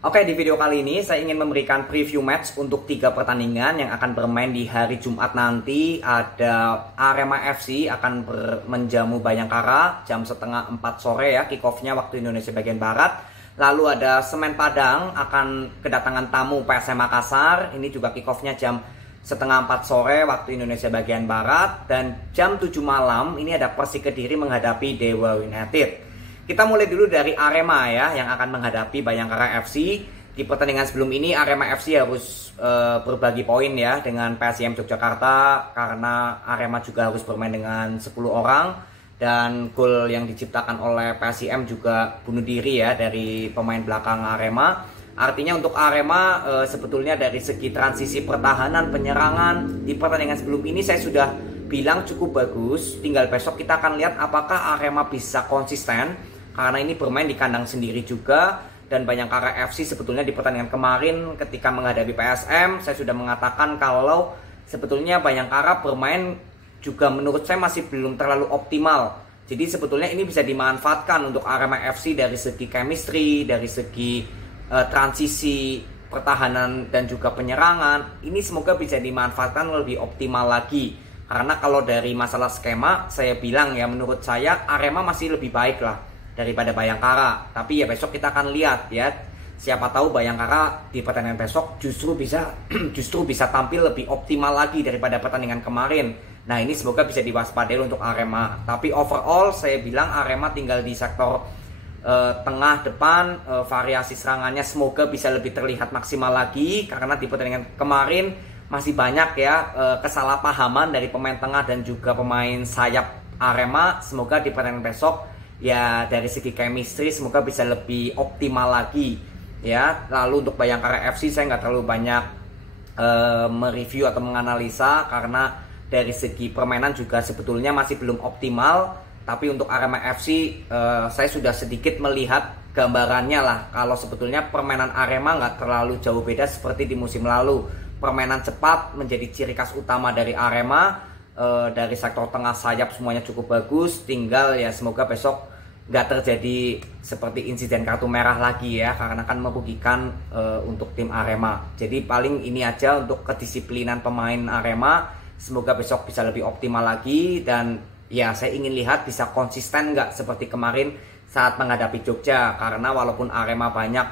Oke, di video kali ini saya ingin memberikan preview match untuk 3 pertandingan yang akan bermain di hari Jumat nanti. Ada Arema FC akan menjamu Bayangkara jam setengah 4 sore ya, kick-off-nya waktu Indonesia bagian Barat. Lalu ada Semen Padang akan kedatangan tamu PSM Makassar. Ini juga kick-off-nya jam setengah 4 sore waktu Indonesia bagian Barat. Dan jam 7 malam ini ada Persik Kediri menghadapi Dewa United. Kita mulai dulu dari Arema ya, yang akan menghadapi Bayangkara FC. Di pertandingan sebelum ini Arema FC harus berbagi poin ya dengan PSIM Yogyakarta, karena Arema juga harus bermain dengan 10 orang. Dan gol yang diciptakan oleh PSIM juga bunuh diri ya dari pemain belakang Arema. Artinya untuk Arema sebetulnya dari segi transisi pertahanan, penyerangan di pertandingan sebelum ini saya sudah bilang cukup bagus. Tinggal besok kita akan lihat apakah Arema bisa konsisten, karena ini bermain di kandang sendiri juga. Dan Bayangkara FC sebetulnya di pertandingan kemarin ketika menghadapi PSM, saya sudah mengatakan kalau sebetulnya Bayangkara bermain juga menurut saya masih belum terlalu optimal. Jadi sebetulnya ini bisa dimanfaatkan untuk Arema FC dari segi chemistry, dari segi transisi pertahanan dan juga penyerangan. Ini semoga bisa dimanfaatkan lebih optimal lagi. Karena kalau dari masalah skema, saya bilang ya, menurut saya Arema masih lebih baik lah daripada Bayangkara. Tapi ya besok kita akan lihat ya. Siapa tahu Bayangkara di pertandingan besok justru bisa tampil lebih optimal lagi daripada pertandingan kemarin. Nah, ini semoga bisa diwaspadai untuk Arema. Tapi overall saya bilang Arema tinggal di sektor tengah depan, variasi serangannya semoga bisa lebih terlihat maksimal lagi, karena di pertandingan kemarin masih banyak ya kesalahpahaman dari pemain tengah dan juga pemain sayap Arema. Semoga di pertandingan besok ya dari segi chemistry semoga bisa lebih optimal lagi ya. Lalu untuk Bayangkara FC saya nggak terlalu banyak mereview atau menganalisa, karena dari segi permainan juga sebetulnya masih belum optimal. Tapi untuk Arema FC saya sudah sedikit melihat gambarannya lah, kalau sebetulnya permainan Arema nggak terlalu jauh beda seperti di musim lalu. Permainan cepat menjadi ciri khas utama dari Arema. Dari sektor tengah sayap semuanya cukup bagus. Tinggal ya semoga besok nggak terjadi seperti insiden kartu merah lagi ya, karena kan merugikan untuk tim Arema. Jadi paling ini aja untuk kedisiplinan pemain Arema. Semoga besok bisa lebih optimal lagi. Dan ya saya ingin lihat bisa konsisten nggak seperti kemarin saat menghadapi Jogja. Karena walaupun Arema banyak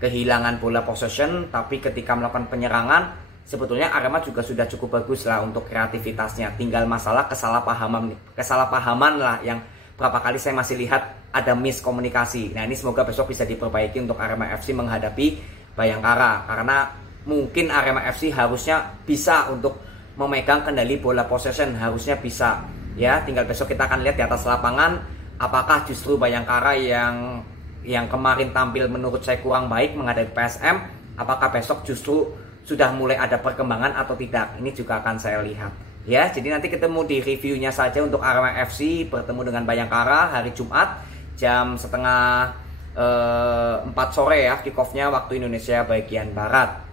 kehilangan bola possession, tapi ketika melakukan penyerangan sebetulnya Arema juga sudah cukup bagus lah untuk kreativitasnya. Tinggal masalah kesalahpahaman lah yang berapa kali saya masih lihat ada miskomunikasi. Nah, ini semoga besok bisa diperbaiki untuk Arema FC menghadapi Bayangkara. Karena mungkin Arema FC harusnya bisa untuk memegang kendali bola possession, harusnya bisa ya. Tinggal besok kita akan lihat di atas lapangan apakah justru Bayangkara yang kemarin tampil menurut saya kurang baik menghadapi PSM, apakah besok justru sudah mulai ada perkembangan atau tidak. Ini juga akan saya lihat ya. Jadi nanti ketemu di reviewnya saja untuk Arema FC bertemu dengan Bayangkara hari Jumat jam setengah 4 sore ya, kick-off-nya waktu Indonesia bagian Barat.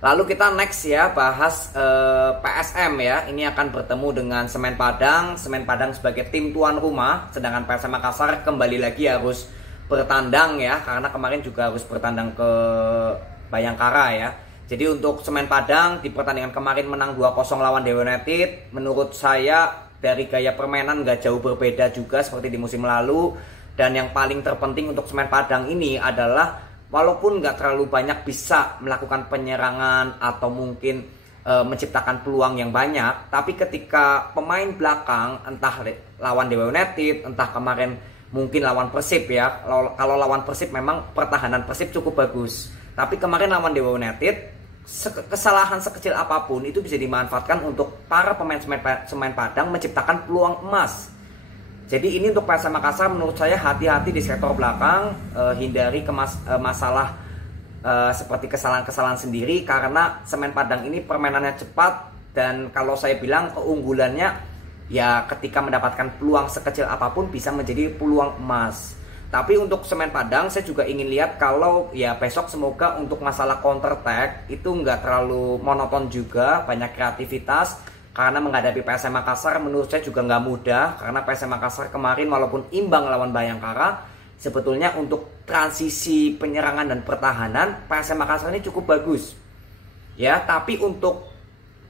Lalu kita next ya, bahas PSM ya. Ini akan bertemu dengan Semen Padang. Semen Padang sebagai tim tuan rumah, sedangkan PSM Makassar kembali lagi harus bertandang ya, karena kemarin juga harus bertandang ke Bayangkara ya. Jadi untuk Semen Padang di pertandingan kemarin menang 2-0 lawan Dewa United. Menurut saya dari gaya permainan nggak jauh berbeda juga seperti di musim lalu. Dan yang paling terpenting untuk Semen Padang ini adalah walaupun nggak terlalu banyak bisa melakukan penyerangan atau mungkin menciptakan peluang yang banyak, tapi ketika pemain belakang entah lawan Dewa United, entah kemarin mungkin lawan Persib ya. Kalau lawan Persib memang pertahanan Persib cukup bagus. Tapi kemarin lawan Dewa United, kesalahan sekecil apapun itu bisa dimanfaatkan untuk para pemain Semen Padang menciptakan peluang emas. Jadi ini untuk PSM Makassar menurut saya hati-hati di sektor belakang, hindari masalah seperti kesalahan-kesalahan sendiri, karena Semen Padang ini permainannya cepat. Dan kalau saya bilang keunggulannya ya ketika mendapatkan peluang sekecil apapun bisa menjadi peluang emas. Tapi untuk Semen Padang saya juga ingin lihat kalau ya besok semoga untuk masalah counter attack itu nggak terlalu monoton juga, banyak kreativitas. Karena menghadapi PSM Makassar menurut saya juga nggak mudah, karena PSM Makassar kemarin walaupun imbang lawan Bayangkara, sebetulnya untuk transisi penyerangan dan pertahanan PSM Makassar ini cukup bagus. Ya, tapi untuk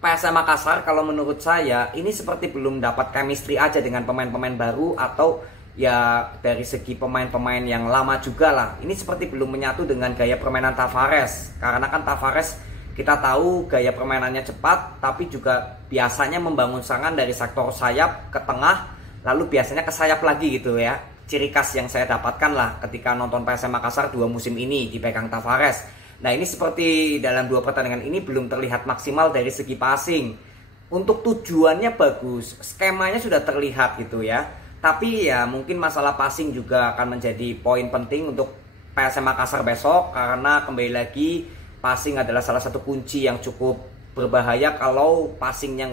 PSM Makassar kalau menurut saya ini seperti belum dapat chemistry aja dengan pemain-pemain baru, atau ya dari segi pemain-pemain yang lama juga lah. Ini seperti belum menyatu dengan gaya permainan Tavares. Karena kan Tavares kita tahu gaya permainannya cepat, tapi juga biasanya membangun serangan dari sektor sayap ke tengah, lalu biasanya ke sayap lagi gitu ya. Ciri khas yang saya dapatkan lah ketika nonton PSM Makassar 2 musim ini dipegang Tavares. Nah, ini seperti dalam 2 pertandingan ini belum terlihat maksimal dari segi passing. Untuk tujuannya bagus, skemanya sudah terlihat gitu ya. Tapi ya mungkin masalah passing juga akan menjadi poin penting untuk PSM Makassar besok, karena kembali lagi passing adalah salah satu kunci yang cukup berbahaya. Kalau passingnya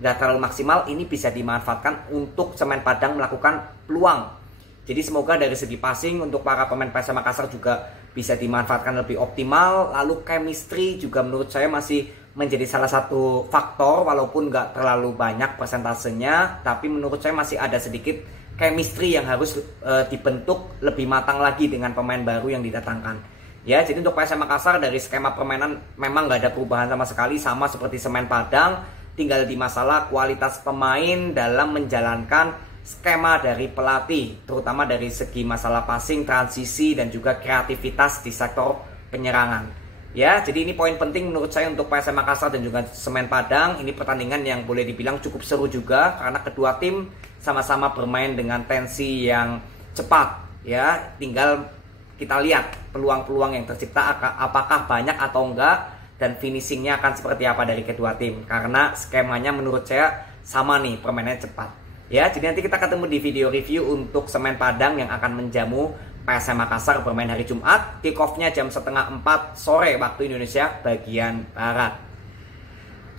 nggak terlalu maksimal, ini bisa dimanfaatkan untuk Semen Padang melakukan peluang. Jadi semoga dari segi passing untuk para pemain PSM Makassar juga bisa dimanfaatkan lebih optimal. Lalu chemistry juga menurut saya masih menjadi salah satu faktor, walaupun nggak terlalu banyak persentasenya, tapi menurut saya masih ada sedikit chemistry yang harus dibentuk lebih matang lagi dengan pemain baru yang didatangkan. Ya, jadi untuk PSM Makassar dari skema permainan memang nggak ada perubahan sama sekali, sama seperti Semen Padang, tinggal di masalah kualitas pemain dalam menjalankan skema dari pelatih, terutama dari segi masalah passing, transisi, dan juga kreativitas di sektor penyerangan. Ya, jadi ini poin penting menurut saya untuk PSM Makassar dan juga Semen Padang. Ini pertandingan yang boleh dibilang cukup seru juga, karena kedua tim sama-sama bermain dengan tensi yang cepat. Ya, tinggal kita lihat peluang-peluang yang tercipta apakah banyak atau enggak, dan finishingnya akan seperti apa dari kedua tim. Karena skemanya menurut saya sama nih, permainannya cepat. Ya, jadi nanti kita ketemu di video review untuk Semen Padang yang akan menjamu PSM Makassar bermain hari Jumat. Kick off-nya jam 3:30 sore waktu Indonesia bagian Barat.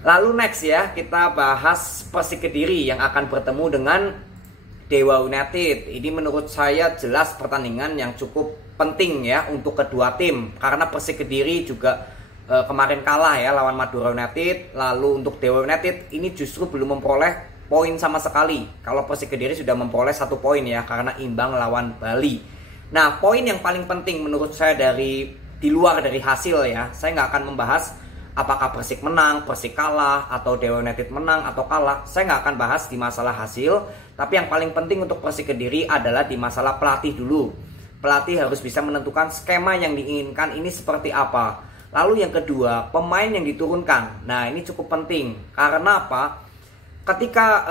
Lalu next ya, kita bahas Persik Kediri yang akan bertemu dengan Dewa United. Ini menurut saya jelas pertandingan yang cukup penting ya untuk kedua tim, karena Persik Kediri juga kemarin kalah ya lawan Madura United. Lalu untuk Dewa United ini justru belum memperoleh poin sama sekali. Kalau Persik Kediri sudah memperoleh 1 poin ya, karena imbang lawan Bali. Nah, poin yang paling penting menurut saya di luar dari hasil ya, saya nggak akan membahas apakah Persik menang, Persik kalah, atau Dewa United menang atau kalah. Saya nggak akan bahas di masalah hasil. Tapi yang paling penting untuk Persik Kediri adalah di masalah pelatih dulu. Pelatih harus bisa menentukan skema yang diinginkan ini seperti apa. Lalu yang kedua, pemain yang diturunkan. Nah, ini cukup penting. Karena apa? Ketika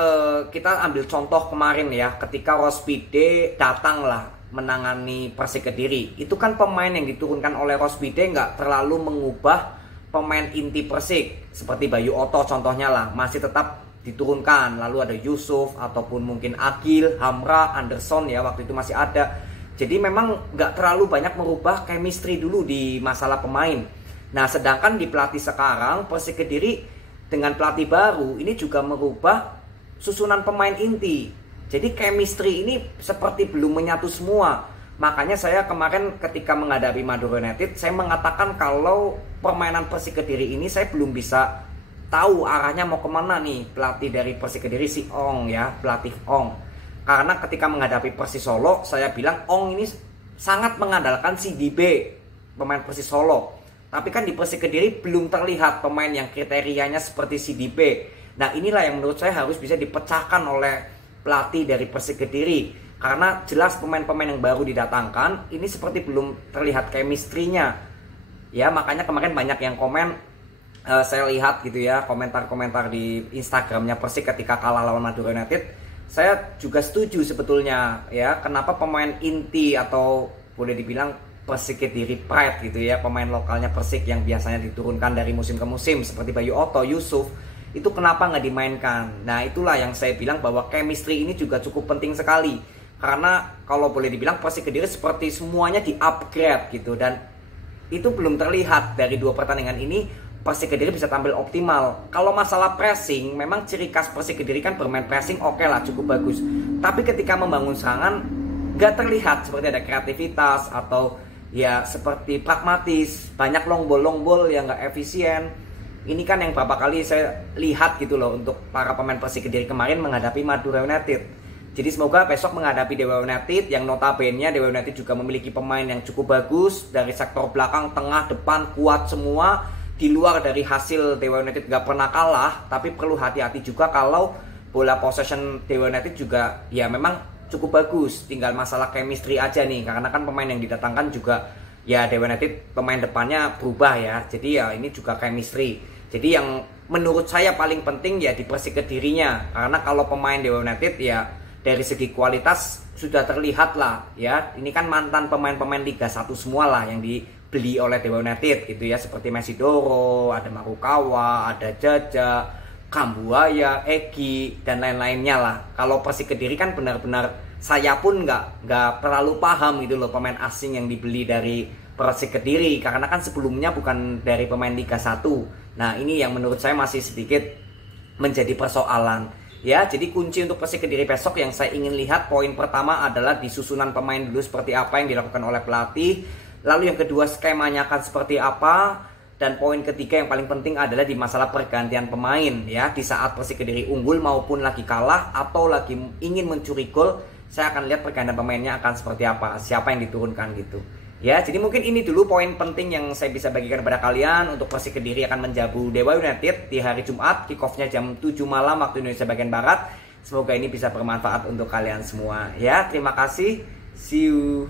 kita ambil contoh kemarin ya, ketika Rospide datanglah menangani Persik Kediri, itu kan pemain yang diturunkan oleh Rospide nggak terlalu mengubah pemain inti Persik. Seperti Bayu Oto contohnya lah, masih tetap diturunkan. Lalu ada Yusuf, ataupun mungkin Agil, Hamra, Anderson ya, waktu itu masih ada. Jadi memang nggak terlalu banyak merubah chemistry dulu di masalah pemain. Nah, sedangkan di pelatih sekarang, Persik Kediri dengan pelatih baru ini juga merubah susunan pemain inti. Jadi chemistry ini seperti belum menyatu semua. Makanya saya kemarin ketika menghadapi Madura United, saya mengatakan kalau permainan Persik Kediri ini saya belum bisa tahu arahnya mau kemana nih pelatih dari Persik Kediri, si Ong ya, pelatih Ong. Karena ketika menghadapi Persis Solo, saya bilang Ong ini sangat mengandalkan si Dibe, pemain Persis Solo. Tapi kan di Persik Kediri belum terlihat pemain yang kriterianya seperti si Dibe. Nah, inilah yang menurut saya harus bisa dipecahkan oleh pelatih dari Persik Kediri. Karena jelas pemain-pemain yang baru didatangkan ini seperti belum terlihat chemistry-nya. Ya, makanya kemarin banyak yang komen, saya lihat gitu ya, komentar-komentar di Instagramnya Persik ketika kalah lawan Madura United. Saya juga setuju sebetulnya ya, kenapa pemain inti atau boleh dibilang Persik Kediri Pride gitu ya, pemain lokalnya Persik yang biasanya diturunkan dari musim ke musim seperti Bayu Oto, Yusuf, itu kenapa nggak dimainkan? Nah, itulah yang saya bilang bahwa chemistry ini juga cukup penting sekali. Karena kalau boleh dibilang Persik Kediri seperti semuanya di-upgrade gitu, dan itu belum terlihat dari 2 pertandingan ini Persik Kediri bisa tampil optimal. Kalau masalah pressing, memang ciri khas Persik Kediri kan bermain pressing oke lah, cukup bagus. Tapi ketika membangun serangan nggak terlihat seperti ada kreativitas atau ya seperti pragmatis, banyak long ball yang nggak efisien. Ini kan yang berapa kali saya lihat gitu loh untuk para pemain Persik Kediri kemarin menghadapi Madura United. Jadi semoga besok menghadapi Dewa United yang notabene Dewa United juga memiliki pemain yang cukup bagus dari sektor belakang, tengah, depan kuat semua. Di luar dari hasil Dewa United gak pernah kalah, tapi perlu hati-hati juga kalau bola possession Dewa United juga ya memang cukup bagus. Tinggal masalah chemistry aja nih, karena kan pemain yang didatangkan juga ya Dewa United pemain depannya berubah ya. Jadi ya ini juga chemistry. Jadi yang menurut saya paling penting ya di Persik Kedirinya, karena kalau pemain Dewa United ya dari segi kualitas sudah terlihat lah ya. Ini kan mantan pemain-pemain Liga 1 semua lah yang dibeli oleh Dewa United gitu ya. Seperti Mesidoro, ada Marukawa, ada Jaja, Kambuaya, Egi, dan lain-lainnya lah. Kalau Persik Kediri kan benar-benar saya pun nggak terlalu paham gitu loh pemain asing yang dibeli dari Persik Kediri. Karena kan sebelumnya bukan dari pemain Liga 1. Nah ini yang menurut saya masih sedikit menjadi persoalan. Ya, jadi kunci untuk Persik Kediri besok yang saya ingin lihat, poin pertama adalah di susunan pemain dulu seperti apa yang dilakukan oleh pelatih. Lalu yang kedua skemanya akan seperti apa. Dan poin ketiga yang paling penting adalah di masalah pergantian pemain ya. Di saat Persik Kediri unggul maupun lagi kalah atau lagi ingin mencuri gol, saya akan lihat pergantian pemainnya akan seperti apa, siapa yang diturunkan gitu. Ya, jadi mungkin ini dulu poin penting yang saya bisa bagikan kepada kalian. Untuk Persik Kediri akan menjamu Dewa United di hari Jumat, kick-off-nya jam 7 malam waktu Indonesia bagian Barat. Semoga ini bisa bermanfaat untuk kalian semua. Ya, terima kasih. See you.